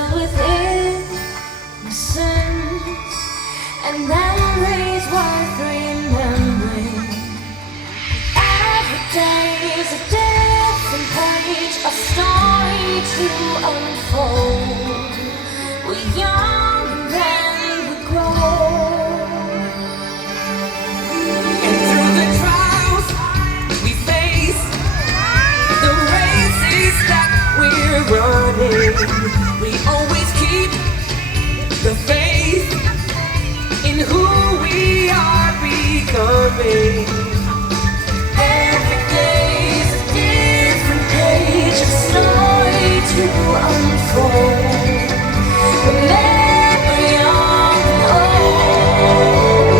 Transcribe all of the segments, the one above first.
filled with innocence and memories worth remembering. Every day is a different page, a story to unfold. We're young and then we grow. And through the trials we face, the races that we're running, we always keep the faith in who we are becoming. Every day's a different page, a story to unfold. We're never young and old.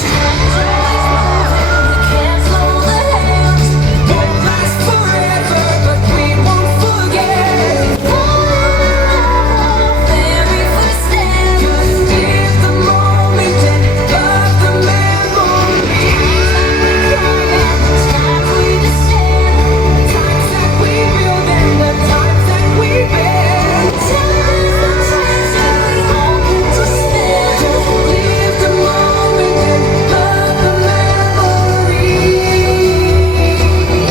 Time's always moving, we can't slow the hands. Won't last forever, but we won't forget. Very footsteps. Just live the moment and love the memory. Times we descend. Times that we build and the times that we bend. Times the treasure we all get to spend. Just live the moment and love the memory.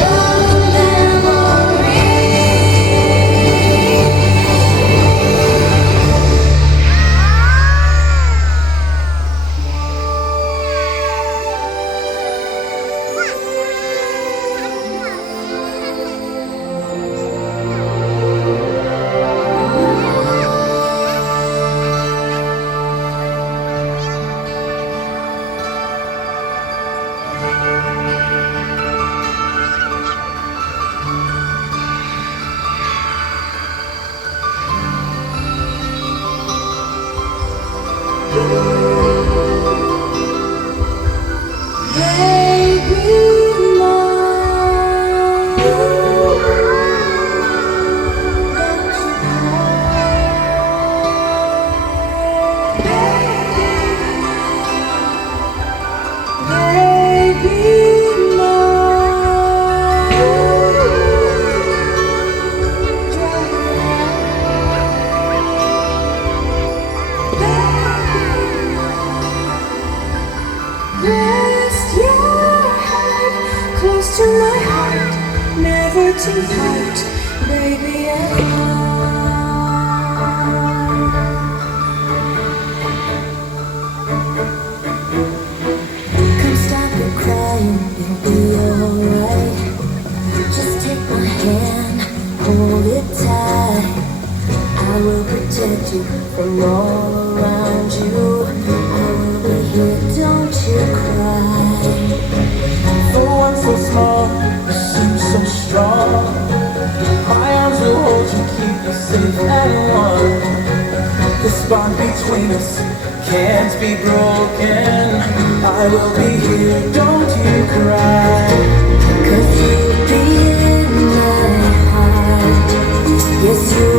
Love the memory. Rest your head close to my heart, never to part, baby, ever. Come stop your crying, it'll be alright. Just take my hand, hold it tight. I will protect you from all around you. I will be here, don't you cry. For one so small, you seem so strong. My arms will hold you, keep you safe and warm. This bond between us can't be broken. I will be here, don't you cry. 'Cause you'll be in my heart. Yes, you